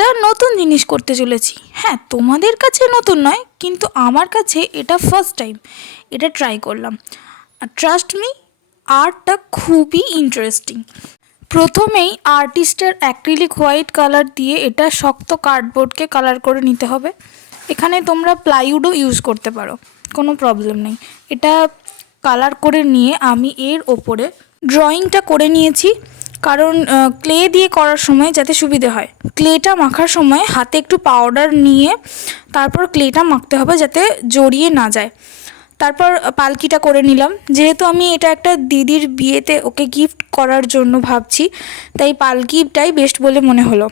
একটা নতুন জিনিস করতে চলেছি। হ্যাঁ, তোমাদের কাছে নতুন নয়, কিন্তু আমার কাছে এটা ফার্স্ট টাইম এটা ট্রাই করলাম। আর ট্রাস্ট মি, আর্টটা খুবই ইন্টারেস্টিং। প্রথমেই আর্টিস্টের অ্যাক্রিলিক হোয়াইট কালার দিয়ে এটা শক্ত কার্ডবোর্ডকে কালার করে নিতে হবে। এখানে তোমরা প্লাইউডও ইউজ করতে পারো, কোনো প্রবলেম নেই। এটা কালার করে নিয়ে আমি এর ওপরে ড্রয়িংটা করে নিয়েছি, কারণ ক্লে দিয়ে করার সময় যাতে সুবিধে হয়। ক্লেটা মাখার সময় হাতে একটু পাউডার নিয়ে তারপর ক্লেটা মাখতে হবে যাতে জড়িয়ে না যায়। তারপর পালকিটা করে নিলাম। যেহেতু আমি এটা একটা দিদির বিয়েতে ওকে গিফট করার জন্য ভাবছি, তাই পালকিটাই বেস্ট বলে মনে হলো।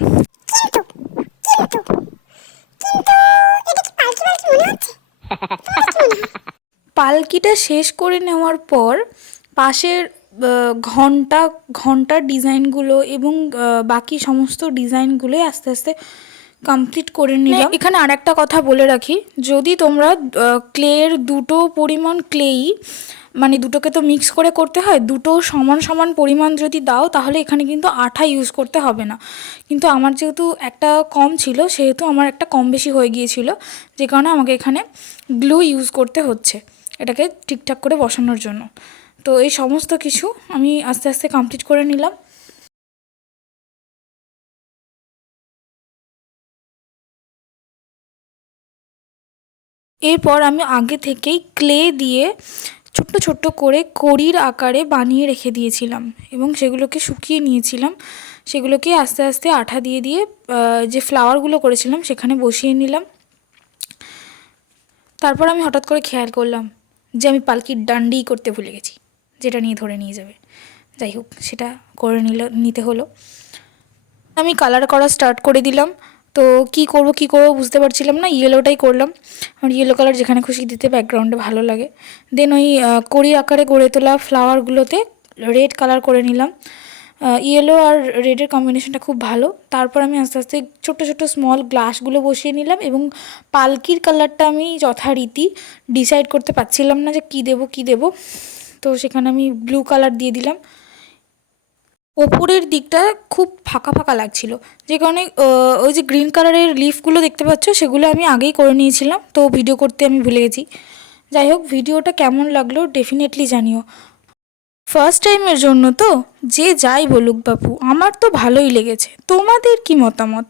পালকিটা শেষ করে নেওয়ার পর পাশের ঘন্টার ডিজাইনগুলো এবং বাকি সমস্ত ডিজাইনগুলোই আস্তে আস্তে কমপ্লিট করে নিলাম। এখানে আর একটা কথা বলে রাখি, যদি তোমরা ক্লের দুটো পরিমাণ ক্লেই, মানে দুটোকে তো মিক্স করে করতে হয়, দুটো সমান সমান পরিমাণ যদি দাও তাহলে এখানে কিন্তু আঠা ইউজ করতে হবে না। কিন্তু আমার যেহেতু একটা কম ছিল, সেহেতু আমার একটা কম বেশি হয়ে গিয়েছিল, যে কারণে আমাকে এখানে গ্লু ইউজ করতে হচ্ছে এটাকে ঠিকঠাক করে বসানোর জন্য। তো এই সমস্ত কিছু আমি আস্তে আস্তে কমপ্লিট করে নিলাম। এরপর আমি আগে থেকেই ক্লে দিয়ে ছোট্ট ছোট্ট করে কড়ির আকারে বানিয়ে রেখে দিয়েছিলাম এবং সেগুলোকে শুকিয়ে নিয়েছিলাম। সেগুলোকে আস্তে আস্তে আঠা দিয়ে দিয়ে যে ফ্লাওয়ারগুলো করেছিলাম সেখানে বসিয়ে নিলাম। তারপর আমি হঠাৎ করে খেয়াল করলাম যে আমি পালকির ডান্ডি করতে ভুলে গেছি, যেটা নিয়ে ধরে নিয়ে যাবে। যাই হোক, সেটা করে নিতে হলো। আমি কালার করা স্টার্ট করে দিলাম। তো কি করব বুঝতে পারছিলাম না, ইয়েলোটাই করলাম। আমার ইয়েলো কালার যেখানে খুশি দিতে ব্যাকগ্রাউন্ডে ভালো লাগে। দেন ওই কড়ি আকারে গড়ে তোলা ফ্লাওয়ারগুলোতে রেড কালার করে নিলাম। ইয়েলো আর রেডের কম্বিনেশনটা খুব ভালো। তারপর আমি আস্তে আস্তে ছোট্ট ছোট্ট স্মল গ্লাসগুলো বসিয়ে নিলাম এবং পালকির কালারটা আমি যথারীতি ডিসাইড করতে পারছিলাম না যে কী দেবো। তো সেখানে আমি ব্লু কালার দিয়ে দিলাম। ওপরের দিকটা খুব ফাঁকা ফাঁকা লাগছিল, যে কারণে ওই যে গ্রিন কালারের লিফগুলো দেখতে পাচ্ছ সেগুলো আমি আগেই করে নিয়েছিলাম, তো ভিডিও করতে আমি ভুলে গেছি। যাই হোক, ভিডিওটা কেমন লাগলো ডেফিনেটলি জানিও। ফার্স্ট টাইমের জন্য তো যে যাই বলুক বাপু, আমার তো ভালোই লেগেছে। তোমাদের কি মতামত?